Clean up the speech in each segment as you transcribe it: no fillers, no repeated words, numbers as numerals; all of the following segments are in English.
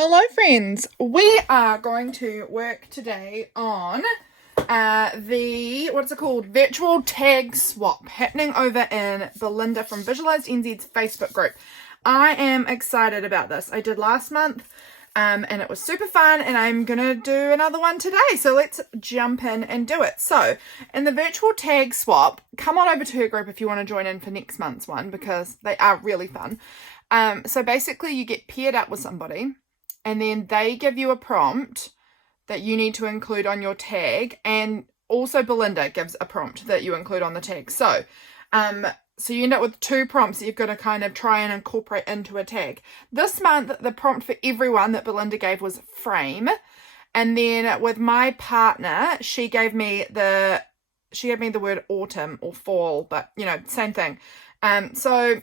Hello friends, we are going to work today on virtual tag swap happening over in Belinda from Visualized NZ's Facebook group. I am excited about this. I did last month and it was super fun, and I'm gonna do another one today, so let's jump in and do it. So in the virtual tag swap, come on over to her group if you want to join in for next month's one, because they are really fun. So basically you get paired up with somebody, and then they give you a prompt that you need to include on your tag, and also Belinda gives a prompt that you include on the tag. So you end up with two prompts that you've got to kind of try and incorporate into a tag. This month, the prompt for everyone that Belinda gave was frame. And then with my partner, she gave me the word autumn or fall, but same thing. So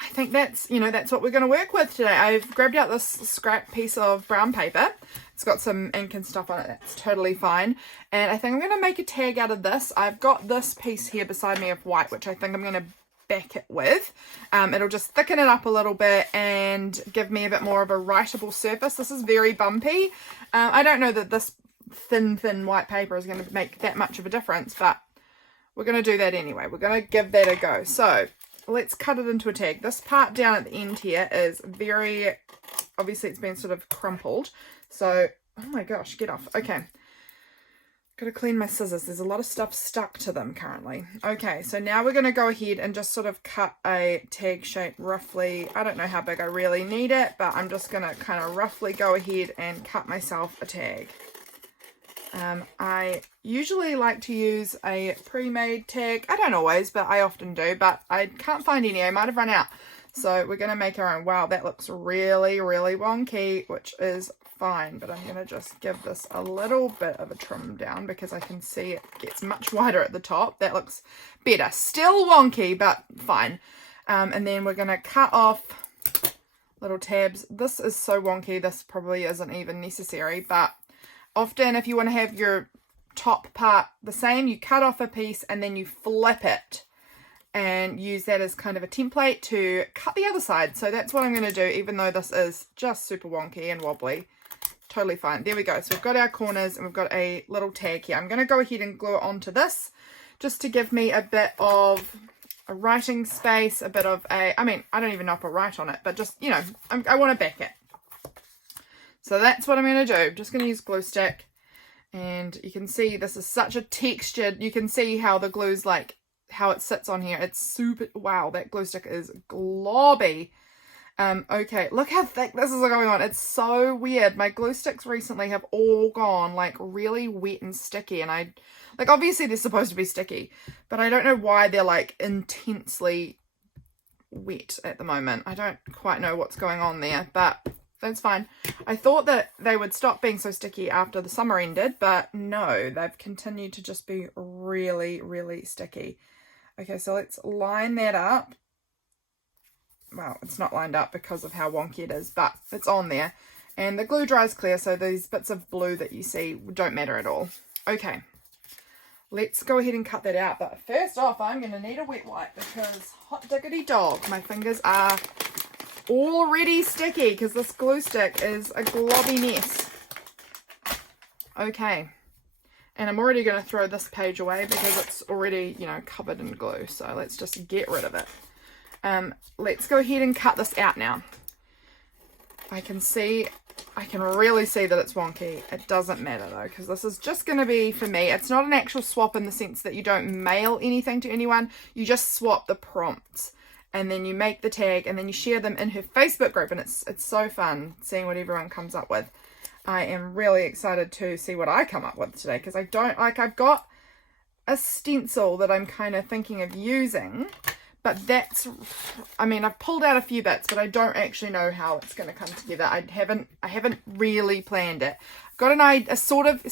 I think that's what we're going to work with today. I've grabbed out this scrap piece of brown paper. It's got some ink and stuff on it. That's totally fine. And I think I'm going to make a tag out of this. I've got this piece here beside me of white, which I think I'm going to back it with. It'll just thicken it up a little bit and give me a bit more of a writable surface. This is very bumpy. I don't know that this thin white paper is going to make that much of a difference, but we're going to do that anyway. We're going to give that a go. So let's cut it into a tag. This part down at the end here is very, obviously it's been sort of crumpled. So, oh my gosh, get off. Okay. Got to clean my scissors. There's a lot of stuff stuck to them currently. Okay, so now we're going to go ahead and just sort of cut a tag shape roughly. I don't know how big I really need it, but I'm just going to kind of roughly go ahead and cut myself a tag. I usually like to use a pre-made tag. I don't always, but I often do, but I can't find any. I might have run out. So we're going to make our own. Wow, that looks really, really wonky, which is fine, but I'm going to just give this a little bit of a trim down because I can see it gets much wider at the top. That looks better. Still wonky, but fine. And then we're going to cut off little tabs. This is so wonky, this probably isn't even necessary, but often if you want to have your top part the same, you cut off a piece and then you flip it and use that as kind of a template to cut the other side. So that's what I'm going to do, even though this is just super wonky and wobbly. Totally fine. There we go. So we've got our corners and we've got a little tag here. I'm going to go ahead and glue it onto this just to give me a bit of a writing space, a bit of a, I don't even know if I'll write on it, but just, I want to back it. So that's what I'm going to do. I'm just going to use glue stick, and you can see this is such a textured, you can see how the glue's like, how it sits on here. It's super, wow, that glue stick is globby. Okay, look how thick this is going on. It's so weird. My glue sticks recently have all gone like really wet and sticky, and obviously they're supposed to be sticky, but I don't know why they're like intensely wet at the moment. I don't quite know what's going on there, but that's fine. I thought that they would stop being so sticky after the summer ended, but no, they've continued to just be really, really sticky. Okay, so let's line that up. Well, it's not lined up because of how wonky it is, but it's on there. And the glue dries clear, so these bits of blue that you see don't matter at all. Okay, let's go ahead and cut that out. But first off, I'm going to need a wet wipe because hot diggity dog, my fingers are already sticky because this glue stick is a globby mess. Okay, and I'm already going to throw this page away because it's already, covered in glue. So let's just get rid of it. Let's go ahead and cut this out now. I can really see that it's wonky. It doesn't matter though, because this is just going to be, for me, it's not an actual swap in the sense that you don't mail anything to anyone. You just swap the prompts. And then you make the tag, and then you share them in her Facebook group, and it's so fun seeing what everyone comes up with. I am really excited to see what I come up with today, because I've got a stencil that I'm kind of thinking of using, but I've pulled out a few bits, but I don't actually know how it's going to come together. I haven't really planned it. I've got a sort of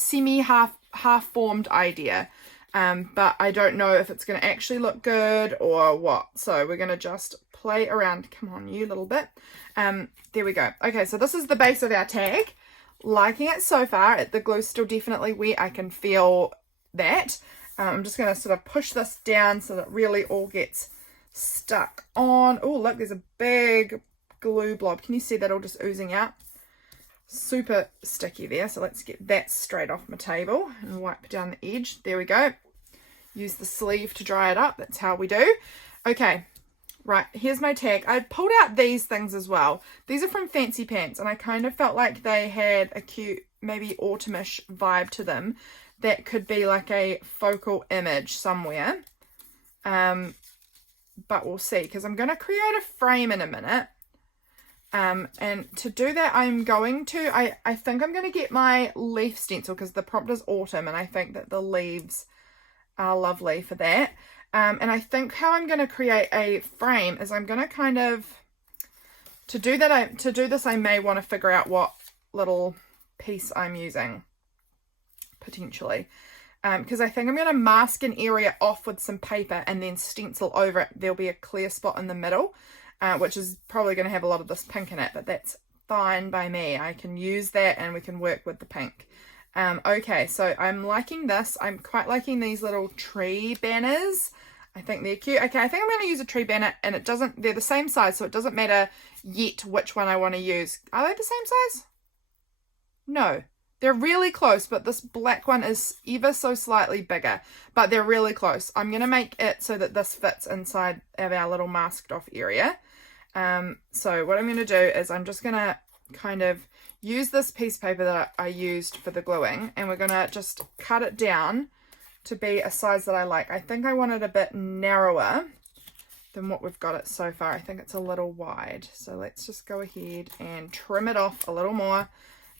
half-formed idea. But I don't know if it's going to actually look good or what. So we're going to just play around. Come on, you little bit. There we go. Okay, so this is the base of our tag. Liking it so far. The glue's still definitely wet. I can feel that. I'm just going to sort of push this down so that it really all gets stuck on. Oh, look, there's a big glue blob. Can you see that all just oozing out? super sticky there. So let's get that straight off my table and wipe down the edge. There we go. Use the sleeve to dry it up. That's how we do. Okay, right, here's my tag. I pulled out these things as well. These are from Fancy Pants, and I kind of felt like they had a cute, maybe autumnish vibe to them. That could be like a focal image somewhere. But we'll see, because I'm going to create a frame in a minute. And to do that, I'm going to, I think I'm going to get my leaf stencil, because the prompt is autumn, and I think that the leaves are lovely for that. And I think how I'm going to create a frame is I'm going to kind of, to do this, I may want to figure out what little piece I'm using, potentially. Because I think I'm going to mask an area off with some paper and then stencil over it. There'll be a clear spot in the middle, which is probably going to have a lot of this pink in it, but that's fine by me. I can use that and we can work with the pink. Okay, so I'm liking this. I'm quite liking these little tree banners. I think they're cute. Okay, I think I'm going to use a tree banner, and they're the same size, so it doesn't matter yet which one I want to use. Are they the same size? No. They're really close, but this black one is ever so slightly bigger, but they're really close. I'm going to make it so that this fits inside of our little masked off area. So what I'm going to do is I'm just going to kind of use this piece of paper that I used for the gluing, and we're going to just cut it down to be a size that I like. I think I want it a bit narrower than what we've got it so far. I think it's a little wide. So let's just go ahead and trim it off a little more.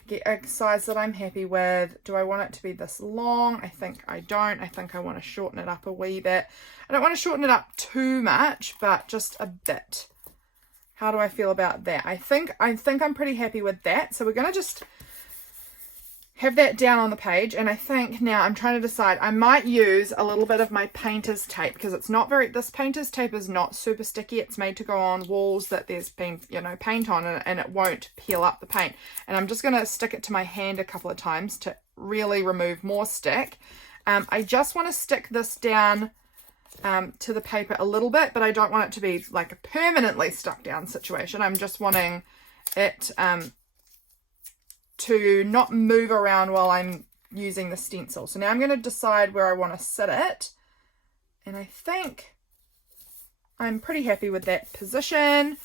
Get a size that I'm happy with. Do I want it to be this long? I think I don't. I think I want to shorten it up a wee bit. I don't want to shorten it up too much, but just a bit. How do I feel about that? I think I'm pretty happy with that. So we're going to just have that down on the page, and I think now I'm trying to decide. I might use a little bit of my painter's tape, because it's not this painter's tape is not super sticky. It's made to go on walls that there's been, paint on, and it won't peel up the paint. And I'm just going to stick it to my hand a couple of times to really remove more stick. I just want to stick this down to the paper a little bit, but I don't want it to be like a permanently stuck down situation. I'm just wanting it to not move around while I'm using the stencil. So now I'm going to decide where I want to sit it, and I think I'm pretty happy with that position.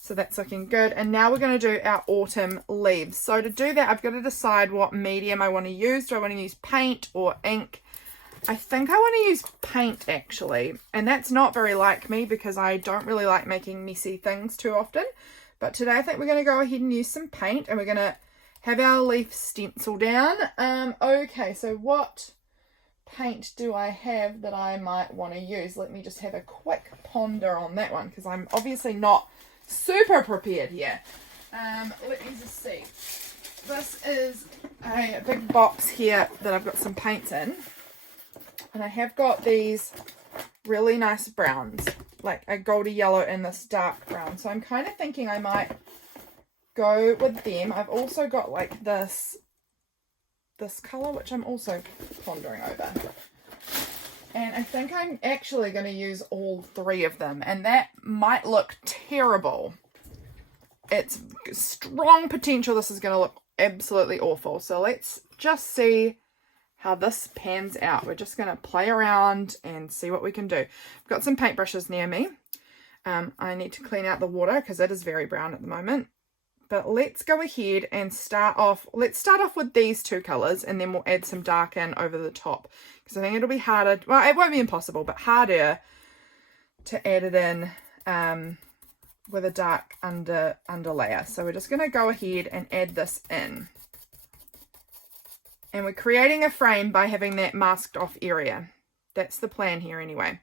So that's looking good. And now we're going to do our autumn leaves. So to do that, I've got to decide what medium I want to use. Do I want to use paint or ink? I think I want to use paint, actually, and that's not very like me, because I don't really like making messy things too often. But today I think we're going to go ahead and use some paint, and we're going to have our leaf stencil down. Okay, so what paint do I have that I might want to use? Let me just have a quick ponder on that one, because I'm obviously not super prepared here. Let me just see. This is a big box here that I've got some paints in, and I have got these really nice browns, like a goldy yellow and this dark brown. So I'm kind of thinking I might go with them. I've also got like this color, which I'm also pondering over, and I think I'm actually going to use all three of them, and that might look terrible. It's strong potential this is going to look absolutely awful. So let's just see how this pans out. We're just going to play around and see what we can do. I've got some paintbrushes near me. I need to clean out the water because it is very brown at the moment. But let's go ahead and start off. Let's start off with these two colours, and then we'll add some dark in over the top, because I think it'll be harder. Well, it won't be impossible, but harder to add it in with a dark underlayer. So we're just going to go ahead and add this in. And we're creating a frame by having that masked off area. That's the plan here anyway.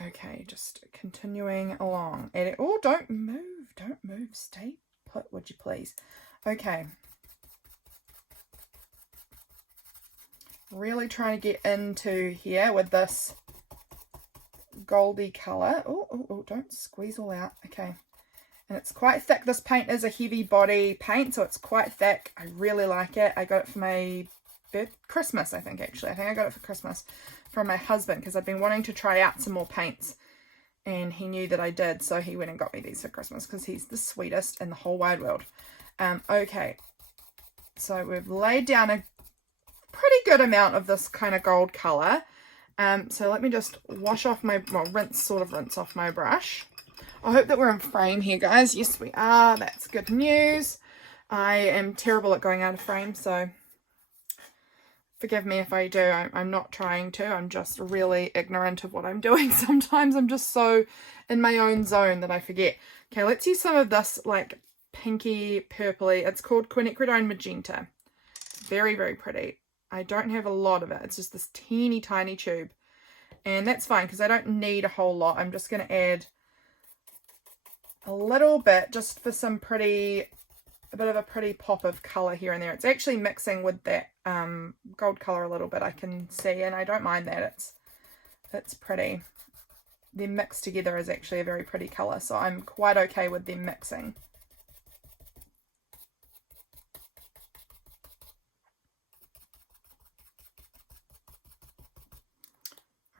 Okay, just continuing along. Oh, don't move. Don't move. Stay put, would you please? Okay. Really trying to get into here with this goldy colour. Oh, don't squeeze all out. Okay. And it's quite thick. This paint is a heavy body paint, so it's quite thick. I really like it. I got it for my Christmas, I think, actually. I think I got it for Christmas from my husband, because I've been wanting to try out some more paints, and he knew that I did, so he went and got me these for Christmas, because he's the sweetest in the whole wide world. Okay, so we've laid down a pretty good amount of this kind of gold colour. So let me just wash off my, well, rinse off my brush. I hope that we're in frame here, guys. Yes, we are. That's good news. I am terrible at going out of frame, so forgive me if I do. I'm not trying to. I'm just really ignorant of what I'm doing. Sometimes I'm just so in my own zone that I forget. Okay, let's use some of this like pinky purpley. It's called Quinacridone Magenta. Very, very pretty. I don't have a lot of it. It's just this teeny tiny tube. And that's fine because I don't need a whole lot. I'm just going to add a little bit just for some pretty, a bit of a pretty pop of colour here and there. It's actually mixing with that gold colour a little bit, I can see, and I don't mind that. It's pretty. Them mixed together is actually a very pretty colour, so I'm quite okay with them mixing.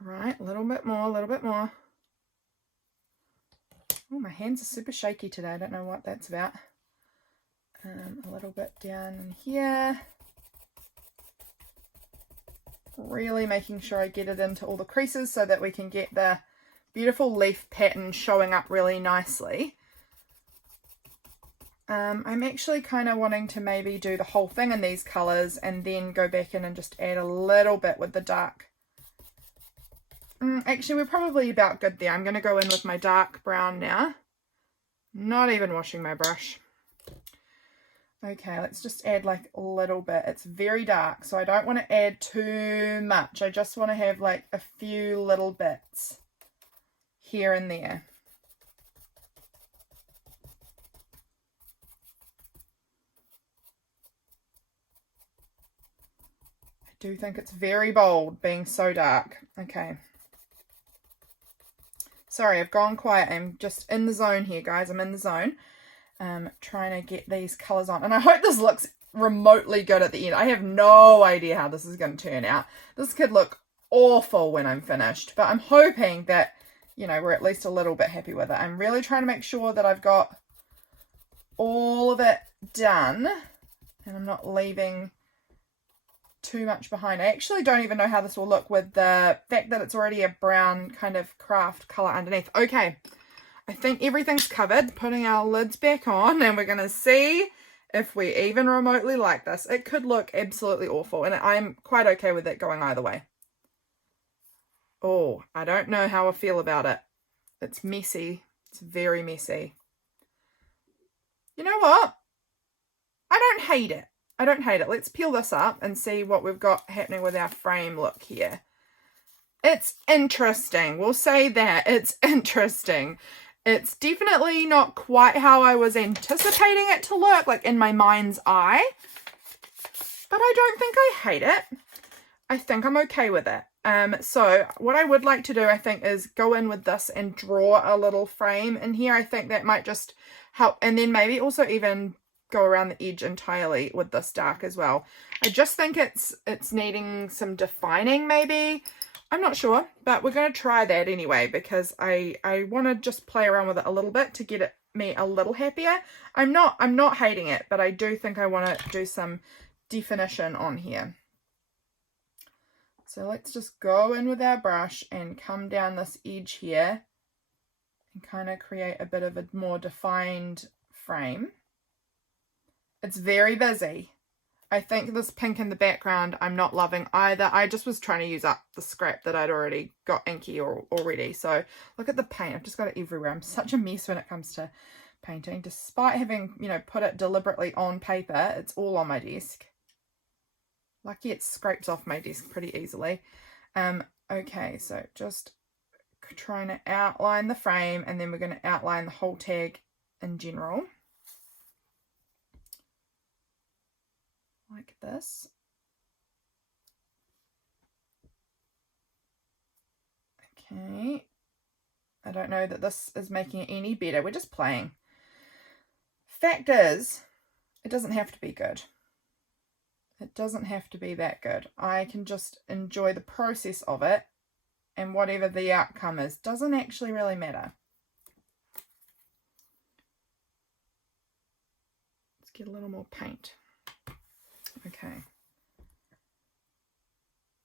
Right, a little bit more, a little bit more. Oh, my hands are super shaky today. I don't know what that's about. A little bit down in here. Really making sure I get it into all the creases so that we can get the beautiful leaf pattern showing up really nicely. I'm actually kind of wanting to maybe do the whole thing in these colours and then go back in and just add a little bit with the dark. Actually, we're probably about good there. I'm going to go in with my dark brown now. Not even washing my brush. Okay, let's just add like a little bit. It's very dark, so I don't want to add too much. I just want to have like a few little bits here and there. I do think it's very bold being so dark. Okay. Sorry, I've gone quiet. I'm just in the zone here, guys. I'm in the zone. Trying to get these colours on. And I hope this looks remotely good at the end. I have no idea how this is going to turn out. This could look awful when I'm finished. But I'm hoping that, you know, we're at least a little bit happy with it. I'm really trying to make sure that I've got all of it done. And I'm not leaving too much behind. I actually don't even know how this will look with the fact that it's already a brown kind of craft colour underneath. Okay, I think everything's covered. Putting our lids back on and we're going to see if we even remotely like this. It could look absolutely awful and I'm quite okay with it going either way. Oh, I don't know how I feel about it. It's messy. It's very messy. You know what? I don't hate it. I don't hate it. Let's peel this up and see what we've got happening with our frame look here. It's interesting. We'll say that. It's interesting. It's definitely not quite how I was anticipating it to look, like in my mind's eye. But I don't think I hate it. I think I'm okay with it. So what I would like to do, I think, is go in with this and draw a little frame in here. I think that might just help. And then maybe also even go around the edge entirely with this dark as well. I just think it's needing some defining maybe. I'm not sure, but we're going to try that anyway because I want to just play around with it a little bit to get me a little happier. I'm not hating it, but I do think I want to do some definition on here. So let's just go in with our brush and come down this edge here and kind of create a bit of a more defined frame. It's very busy. I think this pink in the background I'm not loving either. I just was trying to use up the scrap that I'd already got inky already. So look at the paint. I've just got it everywhere. I'm such a mess when it comes to painting. Despite having, you know, put it deliberately on paper, it's all on my desk. Lucky it scrapes off my desk pretty easily. Okay, so just trying to outline the frame and then we're going to outline the whole tag in general. Like this. Okay. I don't know that this is making it any better. We're just playing. Fact is, it doesn't have to be good. It doesn't have to be that good. I can just enjoy the process of it, and whatever the outcome is doesn't actually really matter. It's get a little more paint. Okay.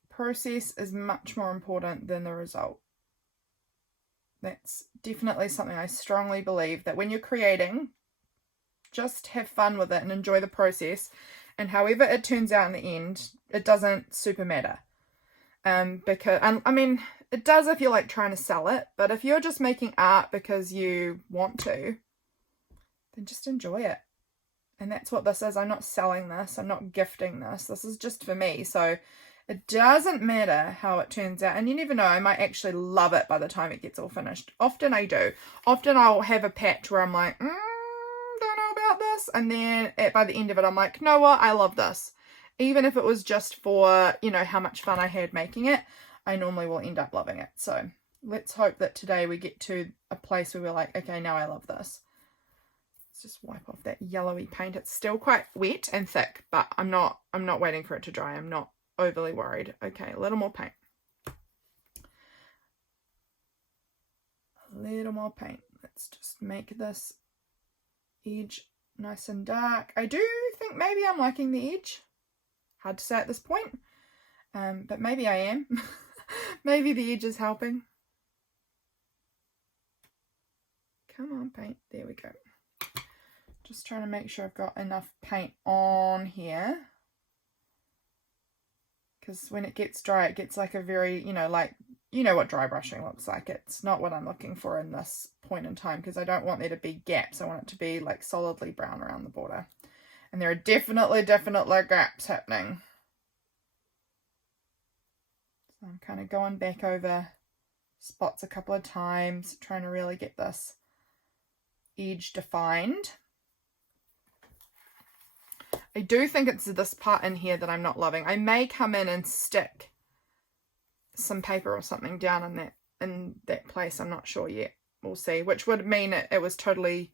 Process is much more important than the result. That's definitely something I strongly believe, that when you're creating, just have fun with it and enjoy the process, and however it turns out in the end, it doesn't super matter. Because I mean, it does if you're like trying to sell it, but if you're just making art because you want to, then just enjoy it. And that's what this is. I'm not selling this, I'm not gifting this. This is just for me. So it doesn't matter how it turns out. And you never know, I might actually love it by the time it gets all finished. Often I do. Often I'll have a patch where I'm like, don't know about this. And then by the end of it, I'm like, you know what? I love this. Even if it was just for, you know, how much fun I had making it, I normally will end up loving it. So let's hope that today we get to a place where we're like, okay, now I love this. Let's just wipe off that yellowy paint. It's still quite wet and thick, but I'm not waiting for it to dry. I'm not overly worried. Okay, a little more paint. A little more paint. Let's just make this edge nice and dark. I do think maybe I'm liking the edge. Hard to say at this point, but maybe I am. Maybe the edge is helping. Come on, paint. There we go. Just trying to make sure I've got enough paint on here, because when it gets dry, it gets like a very, you know what dry brushing looks like. It's not what I'm looking for in this point in time, because I don't want there to be gaps. I want it to be like solidly brown around the border. And there are definitely gaps happening. So I'm kind of going back over spots a couple of times, trying to really get this edge defined. I do think it's this part in here that I'm not loving. I may come in and stick some paper or something down in that place. I'm not sure yet. We'll see. Which would mean it was totally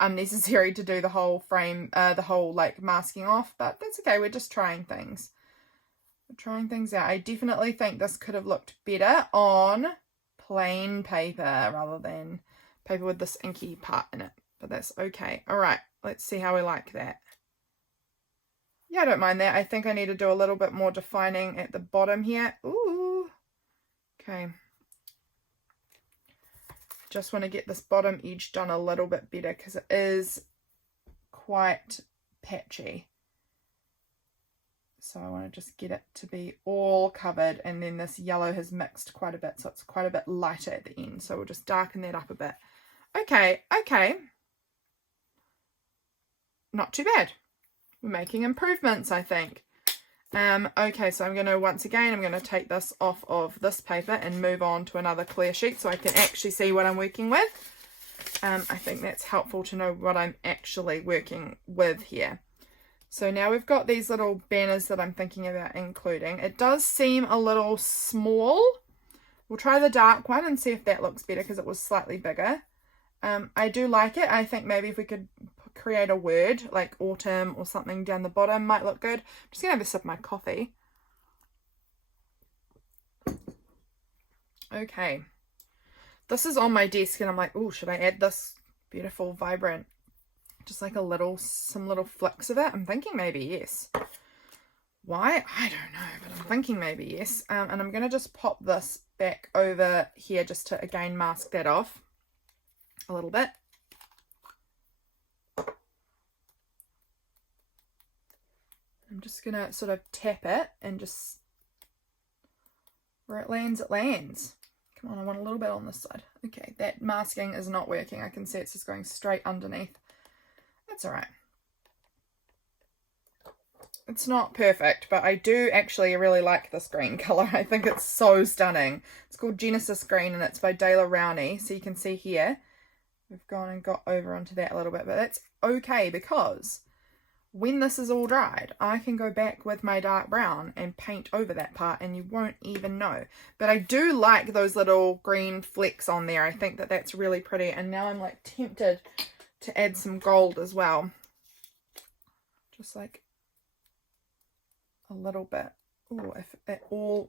unnecessary to do the whole frame, the whole like masking off, but that's okay. We're just trying things. We're trying things out. I definitely think this could have looked better on plain paper rather than paper with this inky part in it, but that's okay. All right, let's see how we like that. Yeah, I don't mind that. I think I need to do a little bit more defining at the bottom here. Ooh, okay. Just want to get this bottom edge done a little bit better because it is quite patchy. So I want to just get it to be all covered, and then this yellow has mixed quite a bit, so it's quite a bit lighter at the end. So we'll just darken that up a bit. Okay, okay. Not too bad. We're making improvements, I think. Okay, so I'm going to, once again, I'm going to take this off of this paper and move on to another clear sheet so I can actually see what I'm working with. I think that's helpful to know what I'm actually working with here. So now we've got these little banners that I'm thinking about including. It does seem a little small. We'll try the dark one and see if that looks better because it was slightly bigger. I do like it. I think maybe if we could create a word like autumn or something down the bottom might look good. I'm just gonna have a sip of my coffee. Okay, this is on my desk and I'm like, oh, should I add this beautiful vibrant, just like some little flicks of it? I'm thinking maybe yes. Why? I don't know, but I'm thinking maybe yes. And I'm gonna just pop this back over here just to again mask that off a little bit. I'm just going to sort of tap it and just, where it lands, it lands. Come on, I want a little bit on this side. Okay, that masking is not working. I can see it's just going straight underneath. That's all right. It's not perfect, but I do actually really like this green colour. I think it's so stunning. It's called Genesis Green and it's by Daler Rowney. So you can see here, we've gone and got over onto that a little bit, but that's okay because when this is all dried, I can go back with my dark brown and paint over that part and you won't even know. But I do like those little green flecks on there. I think that that's really pretty. And now I'm like tempted to add some gold as well. Just like a little bit. Oh, if it will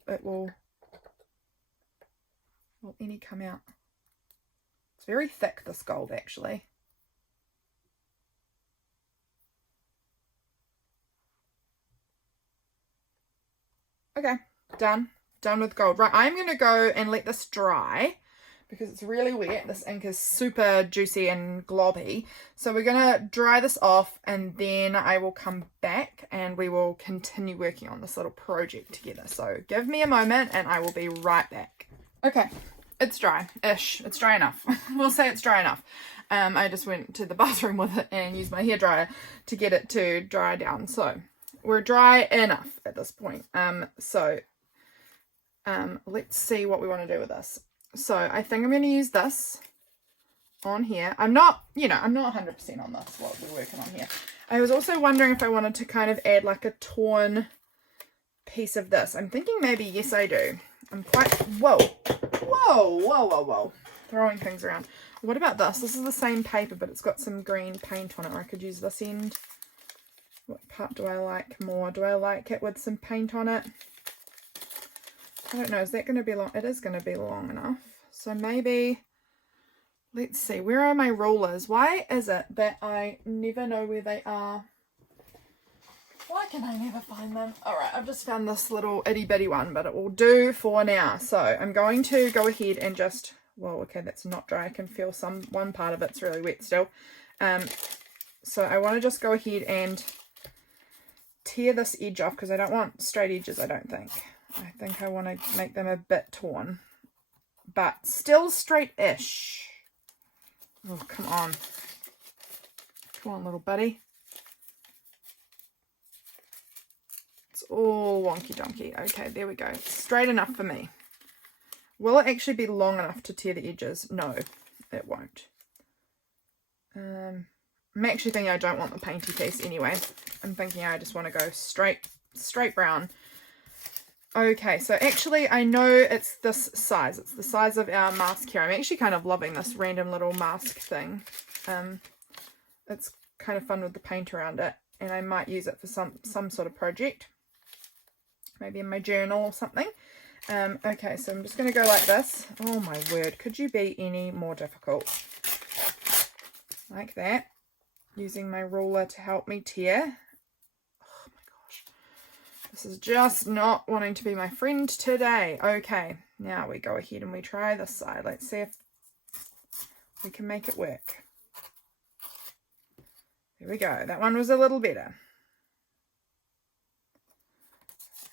any come out. It's very thick, this gold, actually. Okay, done with gold. Right, I'm going to go and let this dry because it's really wet. This ink is super juicy and globby. So we're going to dry this off, and then I will come back and we will continue working on this little project together. So give me a moment and I will be right back. Okay, it's dry-ish. It's dry enough. We'll say it's dry enough. I just went to the bathroom with it and used my hairdryer to get it to dry down. So we're dry enough at this point. Let's see what we want to do with this. So I think I'm going to use this on here. I'm not 100% on this, what we're working on here. I was also wondering if I wanted to kind of add like a torn piece of this. I'm thinking maybe yes I do. I'm quite, whoa, throwing things around. What about this? This is the same paper, but it's got some green paint on it, or I could use this end. What part do I like more? Do I like it with some paint on it? I don't know. Is that going to be long? It is going to be long enough. So maybe, let's see. Where are my rulers? Why is it that I never know where they are? Why can I never find them? All right, I've just found this little itty bitty one, but it will do for now. So I'm going to go ahead and just, well, okay, that's not dry. I can feel one part of it's really wet still. So I want to just go ahead and tear this edge off because I don't want straight edges, I don't think. I think I want to make them a bit torn, but still straight-ish. Oh, come on. Come on, little buddy. It's all wonky donkey. Okay, there we go. Straight enough for me. Will it actually be long enough to tear the edges? No, it won't. I'm actually thinking I don't want the painty piece anyway. I'm thinking I just want to go straight brown. Okay, so actually I know it's this size. It's the size of our mask here. I'm actually kind of loving this random little mask thing. It's kind of fun with the paint around it, and I might use it for some sort of project. Maybe in my journal or something. Okay, so I'm just going to go like this. Oh my word, could you be any more difficult? Like that. Using my ruler to help me tear. Oh my gosh. This is just not wanting to be my friend today. Okay, now we go ahead and we try this side. Let's see if we can make it work. There we go. That one was a little better.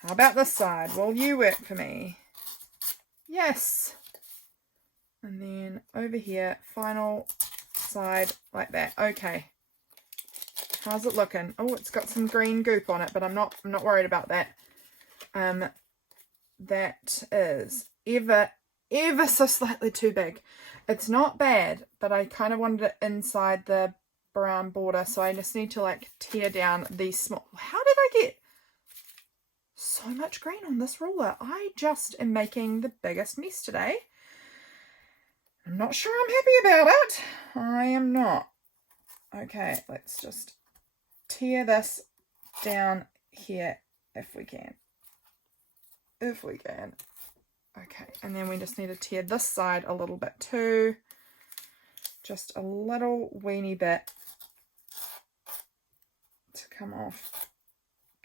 How about this side? Will you work for me? Yes. And then over here, final side like that. Okay. How's it looking? Oh, it's got some green goop on it, but I'm not worried about that. That is ever so slightly too big. It's not bad, but I kind of wanted it inside the brown border, so I just need to like tear down these small. How did I get so much green on this ruler? I just am making the biggest mess today. I'm not sure I'm happy about it. I am not. Okay, let's just tear this down here if we can. Okay, and then we just need to tear this side a little bit too. Just a little weeny bit to come off.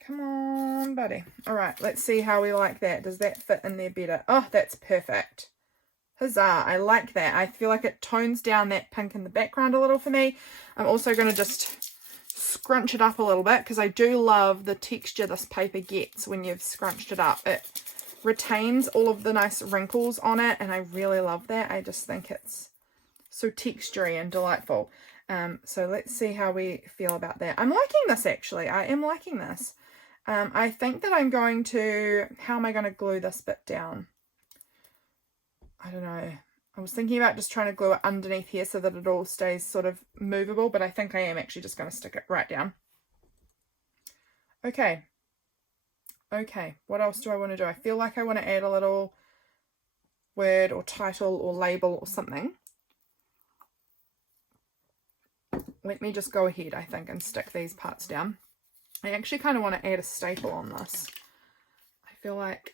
Come on, buddy. All right, let's see how we like that. Does that fit in there better? Oh, that's perfect. Huzzah, I like that. I feel like it tones down that pink in the background a little for me. I'm also going to just scrunch it up a little bit because I do love the texture this paper gets when you've scrunched it up. It retains all of the nice wrinkles on it, and I really love that. I just think it's so textury and delightful. So let's see how we feel about that. I'm liking this, actually. I am liking this. I think that I'm going to, how am I going to glue this bit down? I don't know. I was thinking about just trying to glue it underneath here so that it all stays sort of movable, but I think I am actually just going to stick it right down. Okay. Okay, what else do I want to do? I feel like I want to add a little word or title or label or something. Let me just go ahead, I think, and stick these parts down. I actually kind of want to add a staple on this. I feel like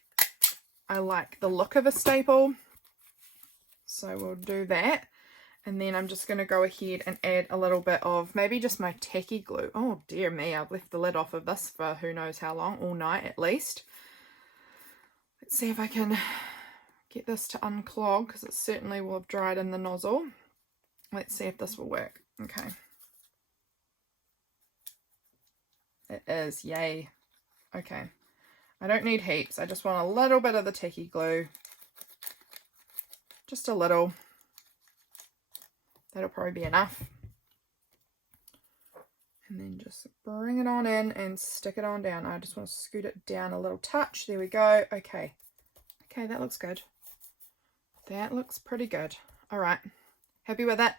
I like the look of a staple. So we'll do that. And then I'm just going to go ahead and add a little bit of maybe just my tacky glue. Oh dear me, I've left the lid off of this for who knows how long, all night at least. Let's see if I can get this to unclog, because it certainly will have dried in the nozzle. Let's see if this will work. Okay. It is, yay. Okay. I don't need heaps. I just want a little bit of the tacky glue. Just a little. That'll probably be enough. And then just bring it on in and stick it on down. I just want to scoot it down a little touch. There we go. Okay. Okay, that looks good. That looks pretty good. All right. Happy with that.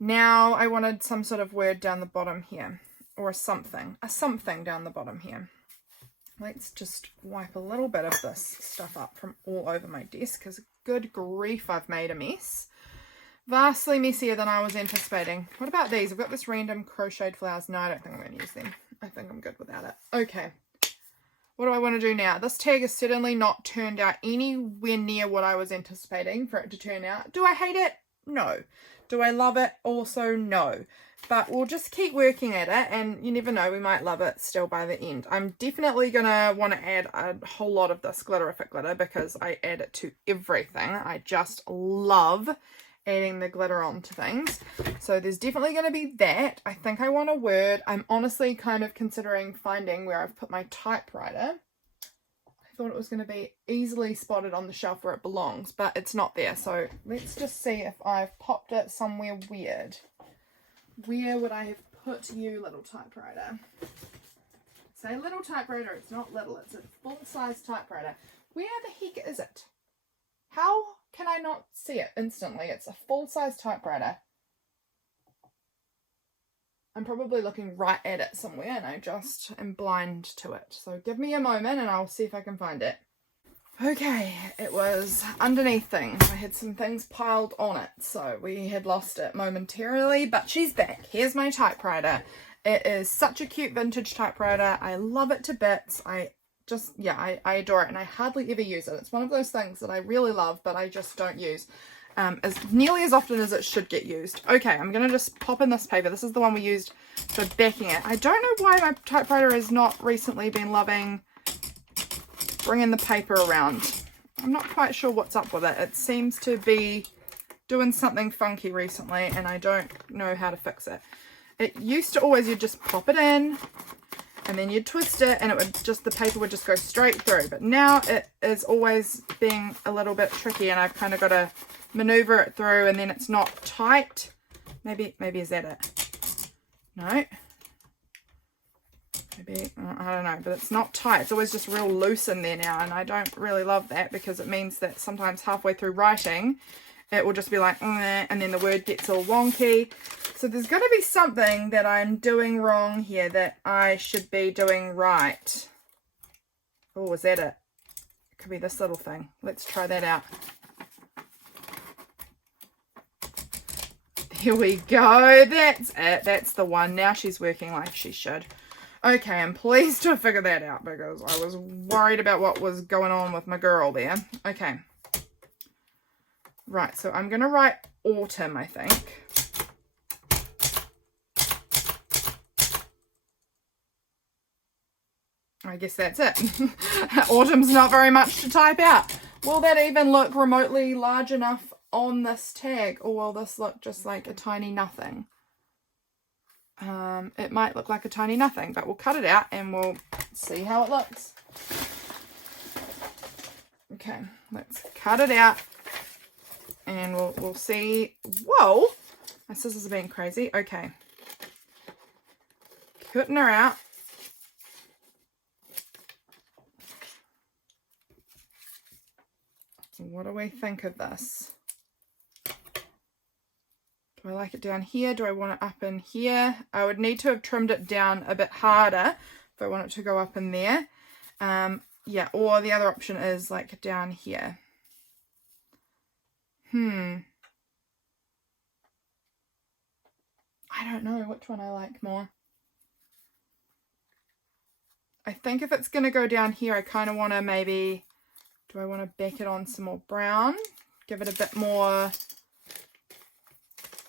Now I wanted some sort of word down the bottom here. Or a something down the bottom here. Let's just wipe a little bit of this stuff up from all over my desk, because good grief, I've made a mess. Vastly messier than I was anticipating. What about these? I've got this random crocheted flowers. No, I don't think I'm going to use them. I think I'm good without it. Okay. What do I want to do now? This tag has certainly not turned out anywhere near what I was anticipating for it to turn out. Do I hate it? No. Do I love it? Also, no. But we'll just keep working at it, and you never know, we might love it still by the end. I'm definitely going to want to add a whole lot of this Glitterific glitter, because I add it to everything. I just love adding the glitter onto things. So there's definitely going to be that. I think I want a word. I'm honestly kind of considering finding where I've put my typewriter. I thought it was going to be easily spotted on the shelf where it belongs, but it's not there. So let's just see if I've popped it somewhere weird. Where would I have put you, little typewriter? Say little typewriter, it's not little, it's a full-size typewriter. Where the heck is it? How can I not see it instantly? It's a full-size typewriter. I'm probably looking right at it somewhere, and I just am blind to it. So give me a moment and I'll see if I can find it. Okay, it was underneath things. I had some things piled on it, so we had lost it momentarily, but she's back. Here's my typewriter. It is such a cute vintage typewriter. I love it to bits. I adore it, and I hardly ever use it. It's one of those things that I really love, but I just don't use as nearly as often as it should get used. Okay, I'm going to just pop in this paper. This is the one we used for backing it. I don't know why my typewriter has not recently been loving bringing the paper around. I'm not quite sure what's up with it. It seems to be doing something funky recently, and I don't know how to fix it. It used to always, you'd just pop it in and then you'd twist it and it would just, the paper would just go straight through. But now it is always being a little bit tricky, and I've kind of got to maneuver it through, and then it's not tight. Maybe is that it? No. Maybe, I don't know, but it's not tight. It's always just real loose in there now, and I don't really love that, because it means that sometimes halfway through writing, it will just be like, and then the word gets all wonky. So there's got to be something that I'm doing wrong here that I should be doing right. Oh, is that it? It could be this little thing. Let's try that out. Here we go. That's it. That's the one. Now she's working like she should. Okay, I'm pleased to have figured that out, because I was worried about what was going on with my girl there. Okay. Right, so I'm going to write autumn, I think. I guess that's it. Autumn's not very much to type out. Will that even look remotely large enough on this tag, or will this look just like a tiny nothing? It might look like a tiny nothing, but we'll cut it out and we'll see how it looks. Okay, let's cut it out and we'll see. Whoa, my scissors are being crazy. Okay, cutting her out. What do we think of this? Do I like it down here? Do I want it up in here? I would need to have trimmed it down a bit harder if I want it to go up in there. Yeah, or the other option is like down here. I don't know which one I like more. I think if it's going to go down here, I kind of want to maybe, do I want to back it on some more brown? Give it a bit more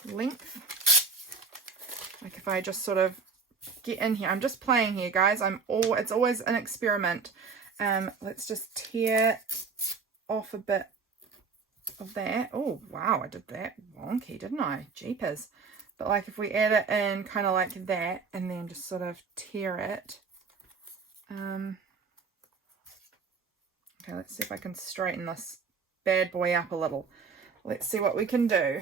length. Like if I just sort of get in here, I'm just playing here, guys. It's always an experiment, Let's just tear off a bit of that. Oh, wow, I did that wonky, didn't I? Jeepers. But like if we add it in kind of like that and then just sort of tear it. Okay, let's see if I can straighten this bad boy up a little. Let's see what we can do.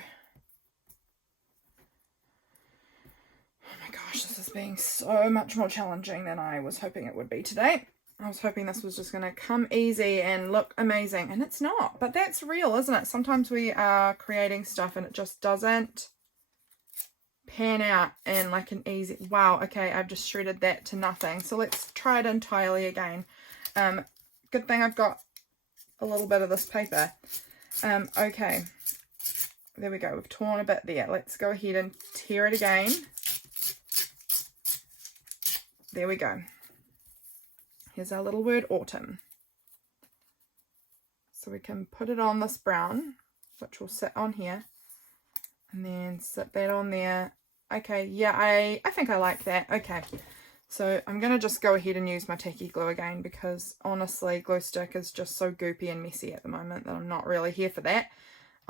Oh my gosh, this is being so much more challenging than I was hoping it would be today. I was hoping this was just going to come easy and look amazing, and it's not. But that's real, isn't it? Sometimes we are creating stuff and it just doesn't pan out in like an easy... Wow, okay, I've just shredded that to nothing. So let's try it entirely again. Good thing I've got a little bit of this paper. Okay, there we go. We've torn a bit there. Let's go ahead and tear it again. There we go. Here's our little word autumn. So we can put it on this brown, which will sit on here, and then sit that on there. Okay, yeah, I think I like that. Okay, so I'm going to just go ahead and use my tacky glue again, because honestly, glue stick is just so goopy and messy at the moment that I'm not really here for that.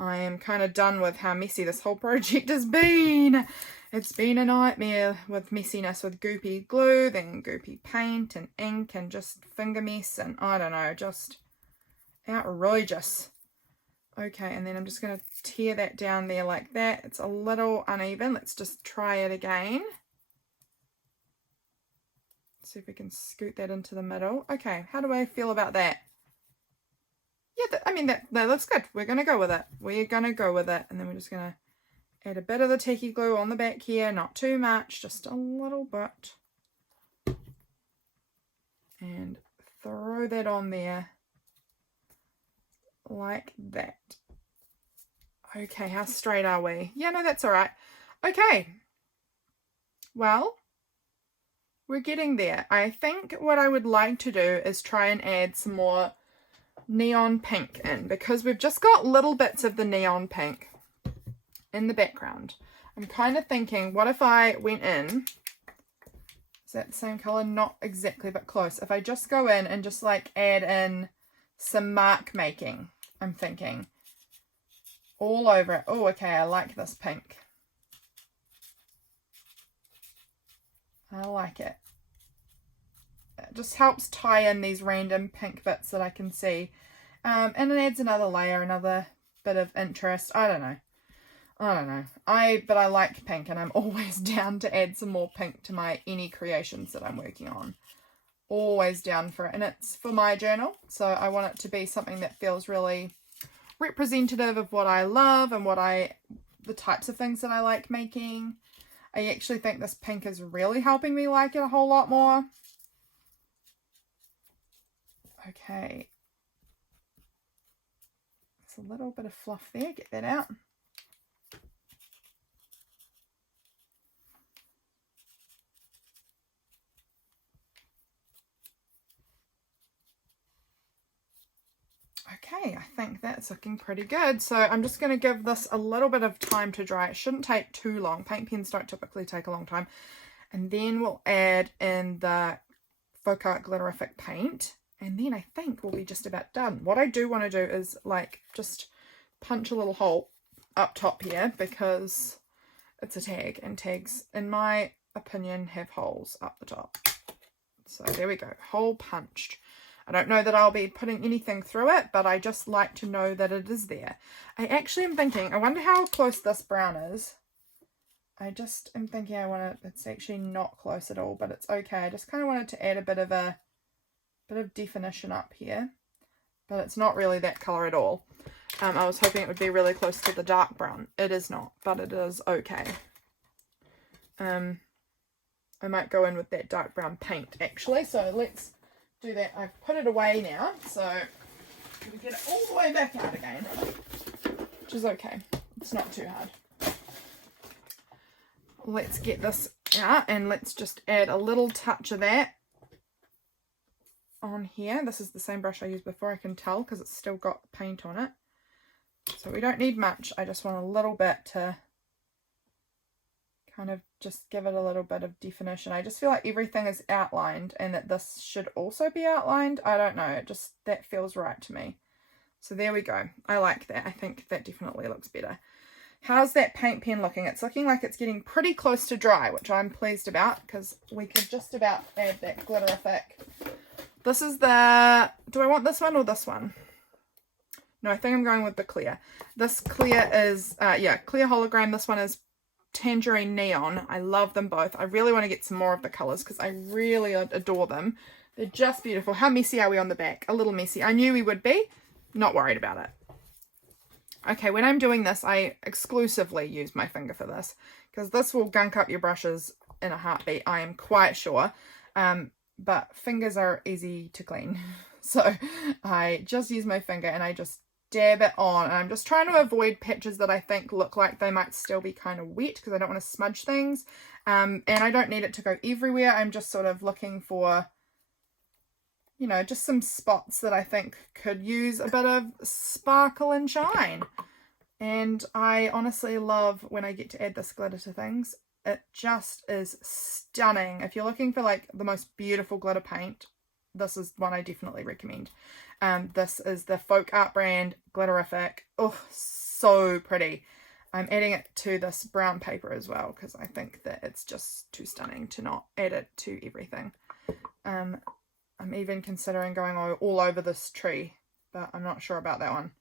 I am kind of done with how messy this whole project has been. It's been a nightmare with messiness, with goopy glue, then goopy paint and ink and just finger mess and I don't know, just outrageous. Okay, and then I'm just going to tear that down there like that. It's a little uneven. Let's just try it again. See if we can scoot that into the middle. Okay, how do I feel about that? Yeah, I mean, that looks good. We're going to go with it. We're going to go with it. And then we're just going to add a bit of the tacky glue on the back here. Not too much, just a little bit. And throw that on there like that. Okay, how straight are we? Yeah, no, that's all right. Okay. Well, we're getting there. I think what I would like to do is try and add some more neon pink in, because we've just got little bits of the neon pink in the background. I'm kind of thinking, what if I went in, is that the same color? Not exactly, but close. If I just go in and just like add in some mark making, I'm thinking, all over it. Oh, okay, I like this pink. I like it. It just helps tie in these random pink bits that I can see. And it adds another layer, another bit of interest. I don't know. But I like pink, and I'm always down to add some more pink to my any creations that I'm working on. Always down for it. And it's for my journal, so I want it to be something that feels really representative of what I love and the types of things that I like making. I actually think this pink is really helping me like it a whole lot more. Okay. There's a little bit of fluff there. Get that out. Okay, I think that's looking pretty good. So I'm just going to give this a little bit of time to dry. It shouldn't take too long. Paint pens don't typically take a long time. And then we'll add in the Folk Art Glitterific paint. And then I think we'll be just about done. What I do want to do is like just punch a little hole up top here, because it's a tag, and tags, in my opinion, have holes up the top. So there we go, hole punched. I don't know that I'll be putting anything through it, but I just like to know that it is there. I actually am thinking, I wonder how close this brown is. I just am thinking it's actually not close at all, but it's okay. I just kind of wanted to add a bit of definition up here, but it's not really that color at all. I was hoping it would be really close to the dark brown. It is not, but it is okay. I might go in with that dark brown paint actually, so let's do that. I've put it away now, so we get it all the way back out again, which is okay. It's not too hard. Let's get this out and let's just add a little touch of that on here. This is the same brush I used before, I can tell, because it's still got paint on it. So we don't need much. I just want a little bit to kind of just give it a little bit of definition. I just feel like everything is outlined and that this should also be outlined. I don't know, it just, that feels right to me. So there we go. I like that. I think that definitely looks better. How's that paint pen looking? It's looking like it's getting pretty close to dry, which I'm pleased about because we could just about add that Glitterific. This is the, do I want this one or this one? No, I think I'm going with the clear. This clear is, yeah, clear hologram. This one is tangerine neon. I love them both. I really want to get some more of the colors because I really adore them. They're just beautiful. How messy are we on the back? A little messy. I knew we would be. Not worried about it. Okay, when I'm doing this, I exclusively use my finger for this because this will gunk up your brushes in a heartbeat, I am quite sure. But fingers are easy to clean. So I just use my finger and I just dab it on. And I'm just trying to avoid patches that I think look like they might still be kind of wet because I don't want to smudge things. And I don't need it to go everywhere. I'm just sort of looking for, you know, just some spots that I think could use a bit of sparkle and shine. And I honestly love when I get to add this glitter to things. It just is stunning. If you're looking for like the most beautiful glitter paint, this is one I definitely recommend. This is the Folk Art brand Glitterific. Oh, so pretty. I'm adding it to this brown paper as well because I think that it's just too stunning to not add it to everything. I'm even considering going all over this tree, but I'm not sure about that one.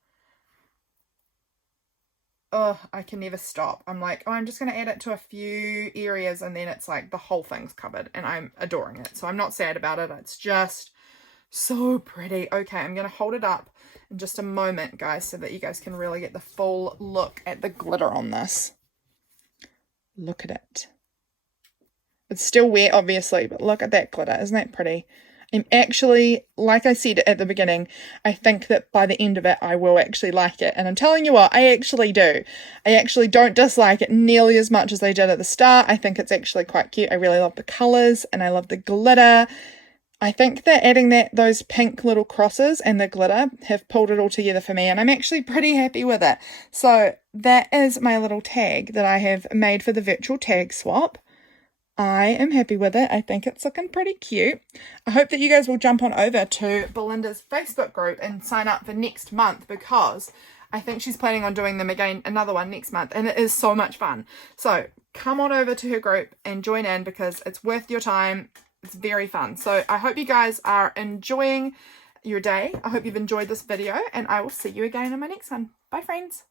Oh, I can never stop. I'm like, oh, I'm just going to add it to a few areas and then it's like the whole thing's covered and I'm adoring it. So I'm not sad about it. It's just so pretty. Okay, I'm going to hold it up in just a moment, guys, so that you guys can really get the full look at the glitter on this. Look at it. It's still wet, obviously, but look at that glitter. Isn't that pretty? I'm actually, like I said at the beginning, I think that by the end of it, I will actually like it. And I'm telling you what, I actually do. I actually don't dislike it nearly as much as I did at the start. I think it's actually quite cute. I really love the colours and I love the glitter. I think that adding those pink little crosses and the glitter have pulled it all together for me. And I'm actually pretty happy with it. So that is my little tag that I have made for the virtual tag swap. I am happy with it. I think it's looking pretty cute. I hope that you guys will jump on over to Belinda's Facebook group and sign up for next month because I think she's planning on doing them again, another one next month, and it is so much fun. So come on over to her group and join in because it's worth your time. It's very fun. So I hope you guys are enjoying your day. I hope you've enjoyed this video and I will see you again in my next one. Bye, friends.